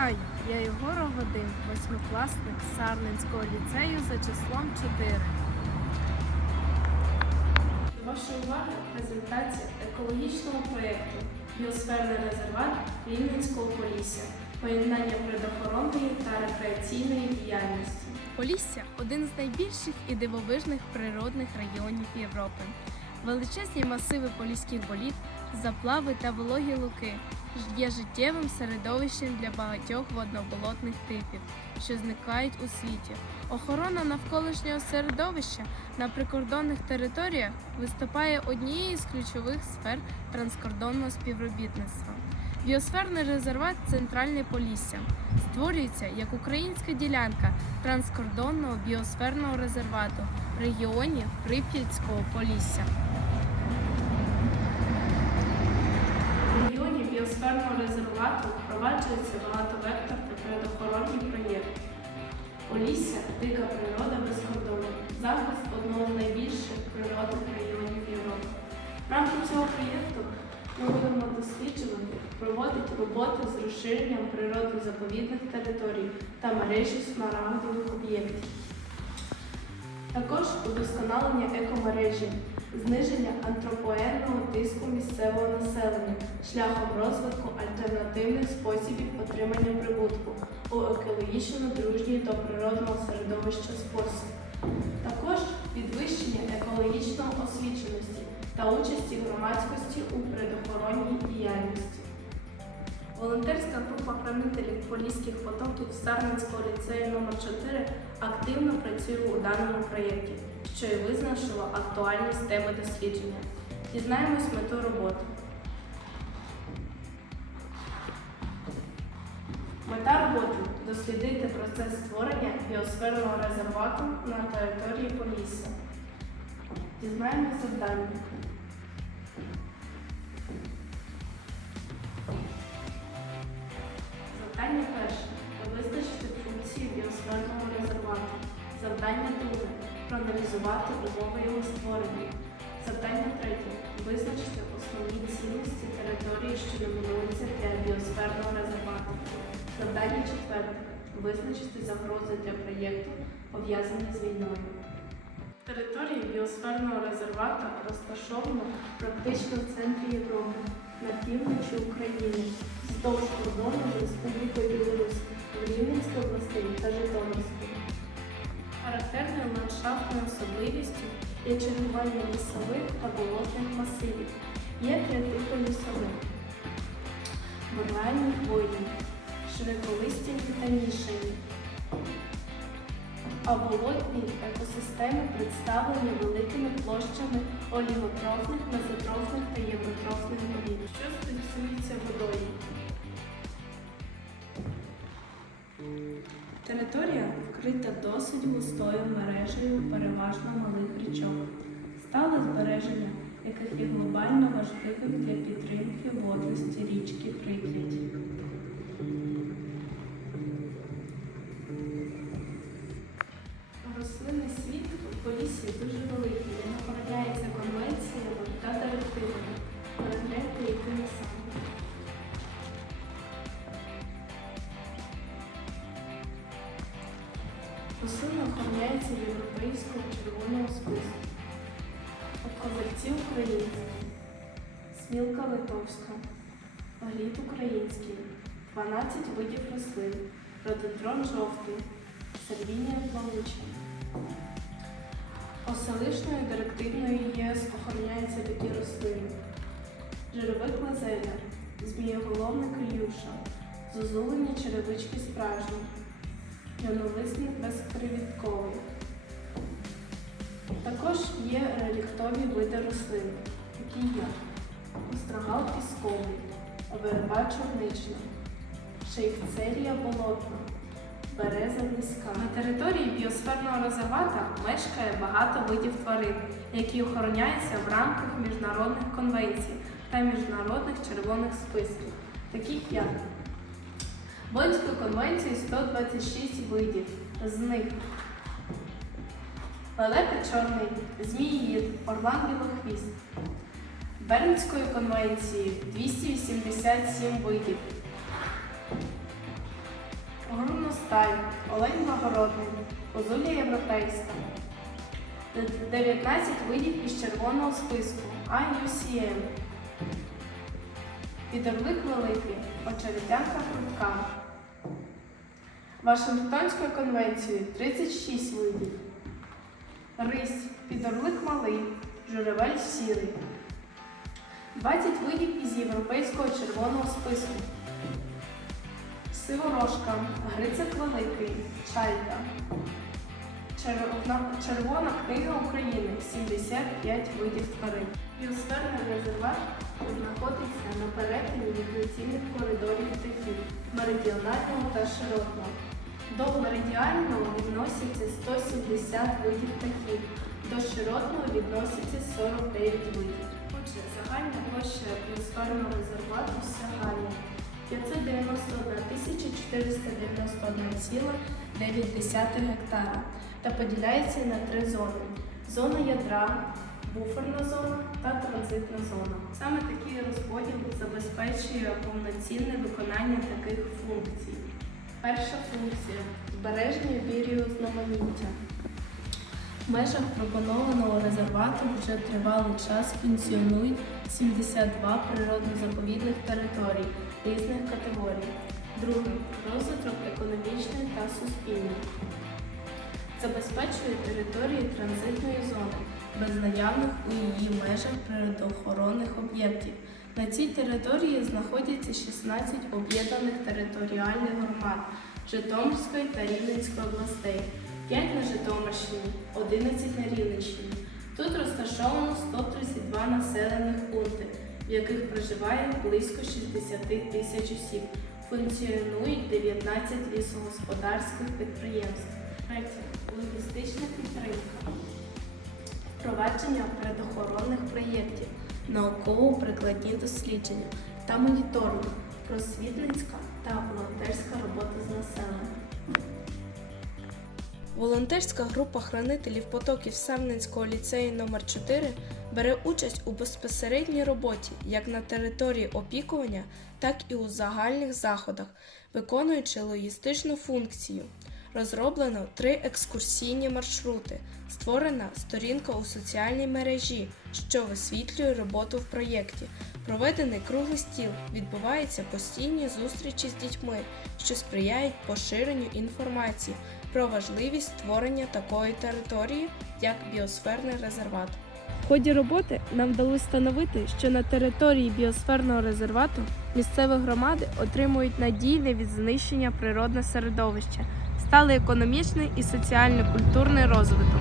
Вітаю! Я Єгора Годин, восьмикласник Сарненського ліцею за числом 4. До вашої уваги презентація екологічного проєкту Біосферний резерват Рівненського Полісся, поєднання природоохоронної та рекреаційної діяльності. Полісся один з найбільших і дивовижних природних районів Європи. Величезні масиви поліських боліт, заплави та вологі луки є життєвим середовищем для багатьох водноболотних типів, що зникають у світі. Охорона навколишнього середовища на прикордонних територіях виступає однією з ключових сфер транскордонного співробітництва. Біосферний резерват Центральне Полісся створюється як українська ділянка транскордонного біосферного резервату в регіоні Прип'ятського Полісся. Регіоні біосферного резервату впроваджується багатовекторний природоохоронний проєкт. Полісся дика природа без кордонів. Захист одного з найбільших природних районів Європи. В рамках цього проєкту ми будемо досліджувати, проводити роботи з розширенням природно-заповідних територій та мережі смарагдових об'єктів. Також удосконалення екомережі, зниження антропогенного тиску місцевого населення шляхом розвитку альтернативних способів отримання прибутку у екологічно дружній до природного середовища спосіб. Також підвищення екологічної освіченості та участі громадськості у предохоронній діяльності. Волонтерська група хранителів поліських потоків Сарненського ліцею номер 4 активно працює у даному проєкті, що й визначило актуальність теми дослідження. Дізнаємось мету роботи. Мета роботи дослідити процес створення біосферного резервату на території Полісся. Дізнаємось завдання. Проаналізувати умови його створення. Завдання третє. Визначити основні цінності території, що номінуються для біосферного резервату. Завдання четверте. Визначити загрози для проєкту, пов'язані з війною. Територія біосферного резервату розташована практично в центрі Європи, на півночі України, вздовж кордону з Республікою Білорусь, ландшафтною особливістю є чергування лісових та болотних масивів. Є три типи лісових: бур'яні, хвойні, широколистяні та мішані. А болотні екосистеми представлені великими площами оліготрофних, мезотрофних та євротрофних боліт, що стосується водою. Територія вкрита досить густою мережею переважно малих річок. Стале збереження, яких є глобально важливим для підтримки водності річки Прип'ять. Рослини світ у полісі дуже великий. Охороняється європейського червоного списку. Козирці українські, смілка литовська, глід український, 12 видів рослин, рододрон жовтий, сервінія плавуча. Оселишною директивною ЄС охороняються такі рослини. Жировик лазеля, змієголовник Ілюша, зозулені черевички справжні, льоновисник безкривітковий. Також є реліктові види рослин, такі як острогал пісковий, верба чорнична, шейхцерія болотна, береза низька. На території біосферного резервата мешкає багато видів тварин, які охороняються в рамках міжнародних конвенцій та міжнародних червоних списків, таких як Бонської конвенції 126 видів, з них Лелека чорний, зміїд, орлан білохвіст. Бернської конвенції 287 видів. Горностай, Олень Благородний, Козуля Європейська. 19 видів із червоного списку IUCN. Підорлик великий, очеретянка прудка. Вашингтонською конвенцією 36 видів. Рись, підорлик малий, журавель сірий. 20 видів із європейського червоного списку. Сиворожка, грицик великий, чайка. Червона, червона книга України 75 видів тварин. Біосферний резерват знаходиться на перетині міграційних коридорів птахів меридіонального та широтного. До меридіального відносяться 170 видів птахів, до широтного відноситься 49 видів. Отже, загальна площа біосферного резервату сягає 591 491,9 гектара та поділяється на три зони: зона ядра, буферна зона та транзитна зона. Саме такий розподіл забезпечує повноцінне виконання таких функцій. Перша функція збереження біорізноманіття. В межах пропонованого резервату вже тривалий час функціонують 72 природно-заповідних територій різних категорій. Друге розвиток економічний та суспільний. Забезпечує території транзитної зони без наявних у її межах природоохоронних об'єктів. На цій території знаходяться 16 об'єднаних територіальних громад Житомирської та Рівненської областей, 5 на Житомирщині, 11 на Рівненщині. Тут розташовано 132 населених пункти, в яких проживає близько 60 тисяч осіб. Функціонують 19 лісогосподарських підприємств. Третє. Логістична підтримка. Впровадження предохоронних проєктів, науково-прикладні дослідження та моніторинг, просвітницька та волонтерська робота з населенням. Волонтерська група хранителів потоків Семненського ліцею номер 4 бере участь у безпосередній роботі як на території опікування, так і у загальних заходах, виконуючи логістичну функцію. Розроблено три екскурсійні маршрути, створена сторінка у соціальній мережі, що висвітлює роботу в проєкті. Проведений круглий стіл, відбуваються постійні зустрічі з дітьми, що сприяють поширенню інформації про важливість створення такої території, як біосферний резерват. В ході роботи нам вдалося встановити, що на території біосферного резервату місцеві громади отримують надійне від знищення природне середовище, сталий економічний і соціально-культурний розвиток.